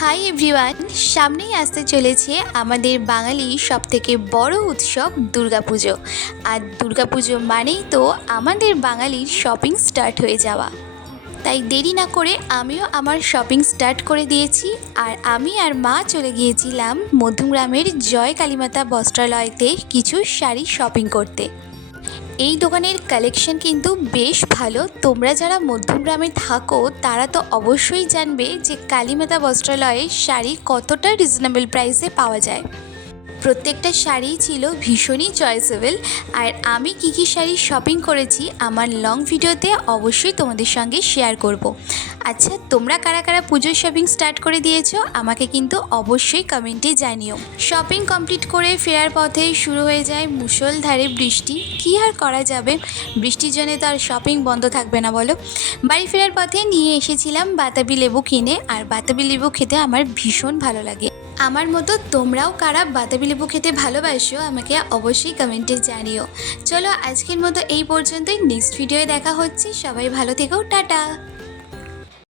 Hi everyone, সামনেই আসতে চলেছে আমাদের বাঙালির সবথেকে বড় উৎসব দুর্গাপুজো। আর দুর্গাপুজো মানেই তো আমাদের বাঙালির শপিং স্টার্ট হয়ে যাওয়া। তাই দেরি না করে আমিও আমার শপিং স্টার্ট করে দিয়েছি। আর আমি আর মা চলে গিয়েছিলাম মধ্যমগ্রামের জয় কালীমাতা বস্ত্রালয়তে কিছু শাড়ি শপিং করতে। এই দোকানের কালেকশন কিন্তু বেশ ভালো। তোমরা যারা মধ্যমগ্রামে থাকো তারা তো অবশ্যই জানবে যে কালীমাতা বস্ত্রালয়ে শাড়ি কতটা রিজনেবল প্রাইসে পাওয়া যায়। প্রত্যেকটা শাড়িই ছিল ভীষণই চয়েসেবল। আর আমি কী শাড়ি শপিং করেছি আমার লং ভিডিওতে অবশ্যই তোমাদের সঙ্গে শেয়ার করব। আচ্ছা, তোমরা কারা কারা পুজোর শপিং স্টার্ট করে দিয়েছো আমাকে কিন্তু অবশ্যই কমেন্টে জানিও। শপিং কমপ্লিট করে ফেরার পথে শুরু হয়ে যায় মুষলধারে বৃষ্টি। কী আর করা যাবে, বৃষ্টির জন্য তো আর শপিং বন্ধ থাকবে না বলো। বাড়ি ফেরার পথে নিয়ে এসেছিলাম বাতাবি লেবু কিনে। আর বাতাবি লেবু খেতে আমার ভীষণ ভালো লাগে। আমার মতো তোমরাও কারা বাতাবি লেবু খেতে ভালোবাসো আমাকে অবশ্যই কমেন্টে জানিও। চলো আজকের মতো এই পর্যন্তই, নেক্সট ভিডিওয়ে দেখা হচ্ছে। সবাই ভালো থেকো, টাটা।